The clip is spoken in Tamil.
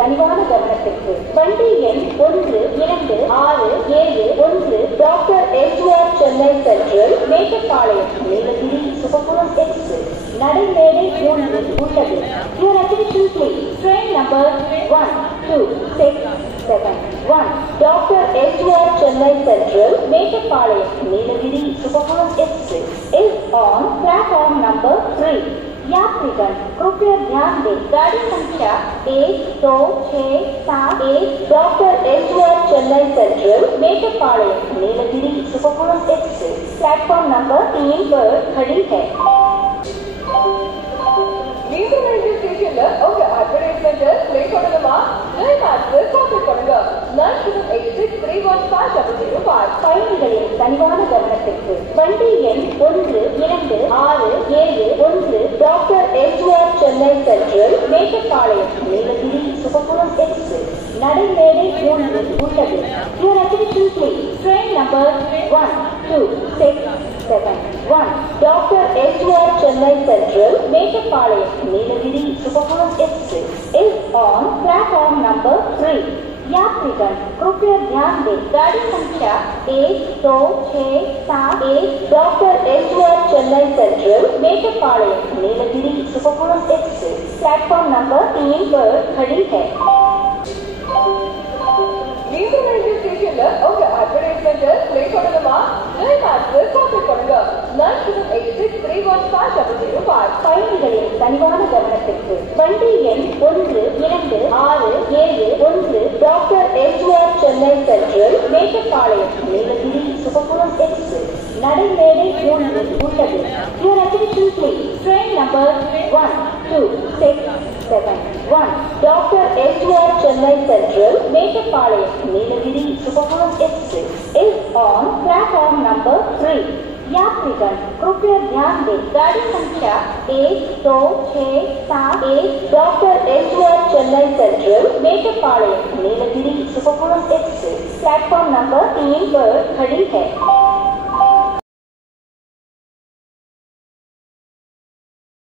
கனிவான கவனத்திற்கு. வண்டி எண் 1267 doctor S R Chennai central Mettupalayam Nilgiri சுபகுலம் எக்ஸ்பிரஸ் நடைமேடை 3 உள்ளது. Your attention please. Train number 1267 doctor S R Chennai central Mettupalayam Nilgiri சுபகுலம் express is on platform number 3. यात्रीगण कृपया ध्यान दें, गाड़ी संख्या 1267 doctor S R Chennai central Mettupalayam Nilgiri superfast express platform number 3 पर खड़ी है. மீண்டும் ரயில்வே ஸ்டேஷன்ல உங்க அட்வர்டைஸ்மெண்ட் பிளே பண்ணணுமா? கான்டாக்ட் பண்ணுங்க 96315005. பயணிகளின் கனிவான கவனத்திற்கு. வண்டி எண் 1267 doctor S R Chennai central Mettupalayam Nilgiri சுபகுலம் எக்ஸ்பிரஸ் நடைமேடை 3 உள்ளது. Your attention please. Train number 1267 doctor S R Chennai central Mettupalayam Nilgiri சுபகுலம் express is on platform number 3. यात्रीगण कृपया ध्यान दें, गाड़ी संख्या 1267 doctor S R Chennai central Mettupalayam Nilgiri superfast express platform number 3 पर खड़ी है. மீண்டும் ரயில்வே ஸ்டேஷன்ல உங்க அட்வர்டைஸ்மெண்ட் பிளே பண்ணணுமா? கான்டாக்ட் பண்ணுங்க 96315005. பயணிகளின் கனிவான கவனத்திற்கு. வண்டி எண் 1267 doctor S R Chennai central Mettupalayam Nilgiri சுபகுலம் எக்ஸ்பிரஸ் நடைமேடை 3 உள்ளது. Your attention please. Train number 1267 doctor S R Chennai central Mettupalayam Nilgiri சுபகுலம் express is on platform number 3. यात्रीगण कृपया ध्यान दें, गाड़ी संख्या 1267 doctor S R Chennai central Mettupalayam Nilgiri superfast express platform number 3 पर खड़ी है.